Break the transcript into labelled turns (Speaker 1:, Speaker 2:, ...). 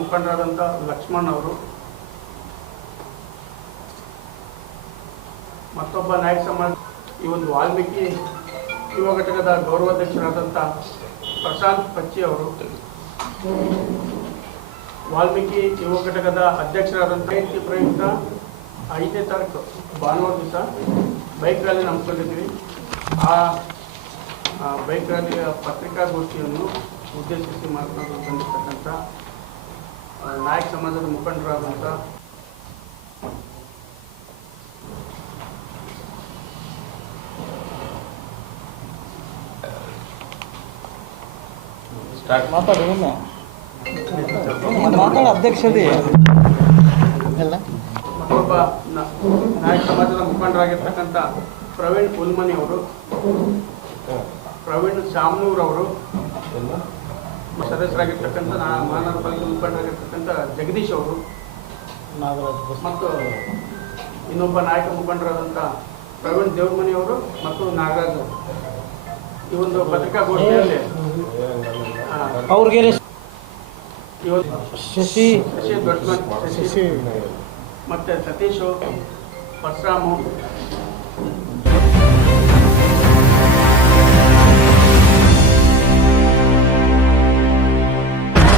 Speaker 1: ಮುಖಂಡರಾದಂಥ ಲಕ್ಷ್ಮಣ್ ಅವರು. ಮತ್ತೊಬ್ಬ ನಾಯಕ ಸಮಾಜ ಈ ಒಂದು ವಾಲ್ಮೀಕಿ ಯುವ ಘಟಕದ ಗೌರವಾಧ್ಯಕ್ಷರಾದಂಥ ಪ್ರಶಾಂತ್ ಪಚ್ಚಿ ಅವರು. ವಾಲ್ಮೀಕಿ ಯುವ ಘಟಕದ ಅಧ್ಯಕ್ಷರಾದಂಥ ಜಯಂತಿ ಪ್ರಯುಕ್ತ ಐದನೇ ತಾರೀಕು, ಭಾನುವಾರ ದಿವಸ ಬೈಕ್ ರ್ಯಾಲಿ ನಮ್ಕೊಂಡಿದ್ವಿ ಆ ಬೈಕ್ ರ್ಯಾಲಿಯ ಪತ್ರಿಕಾಗೋಷ್ಠಿಯನ್ನು ಉದ್ದೇಶಿಸಿ ಮಾತನಾಡಲು ಬಂದಿರತಕ್ಕಂಥ ನಾಯಕ ಸಮಾಜದ ಮುಖಂಡರಾದಂಥ
Speaker 2: ಮಾತಾಡಿ ಅಧ್ಯಕ್ಷತೆ
Speaker 1: ಮತ್ತೊಬ್ಬ ನಾಯಕ ಸಮಾಜದ ಮುಖಂಡರಾಗಿರ್ತಕ್ಕಂಥ ಪ್ರವೀಣ್ ಉಲ್ಮನಿ ಅವರು ಪ್ರವೀಣ್ ಶಾಮ್ನೂರ್ ಅವರು ಸದಸ್ಯರಾಗಿರ್ತಕ್ಕಂಥ ಮಹಾನಗರ ಪಾಲಿಕೆ ಮುಖಂಡರಾಗಿರ್ತಕ್ಕಂಥ ಜಗದೀಶ್ ಅವರು
Speaker 2: ನಾಗರಾಜ್
Speaker 1: ಮತ್ತು ಇನ್ನೊಬ್ಬ ನಾಯಕ ಮುಖಂಡರಾದಂಥ ಪ್ರವೀಣ್ ದೇವ್ರಮನಿ ಅವರು ಮತ್ತು ನಾಗರಾಜ್ ಅವರು. ಈ ಒಂದು ಪತ್ರಿಕಾಗೋಷ್ಠಿಯಲ್ಲಿ
Speaker 2: ಅವ್ರಿಗೆ ಶಶಿ
Speaker 1: ಶಶಿ ದೊಡ್ಡ
Speaker 2: ಶಶಿ
Speaker 1: ಮತ್ತು ಸತೀಶು ಪರಶುರಾಮು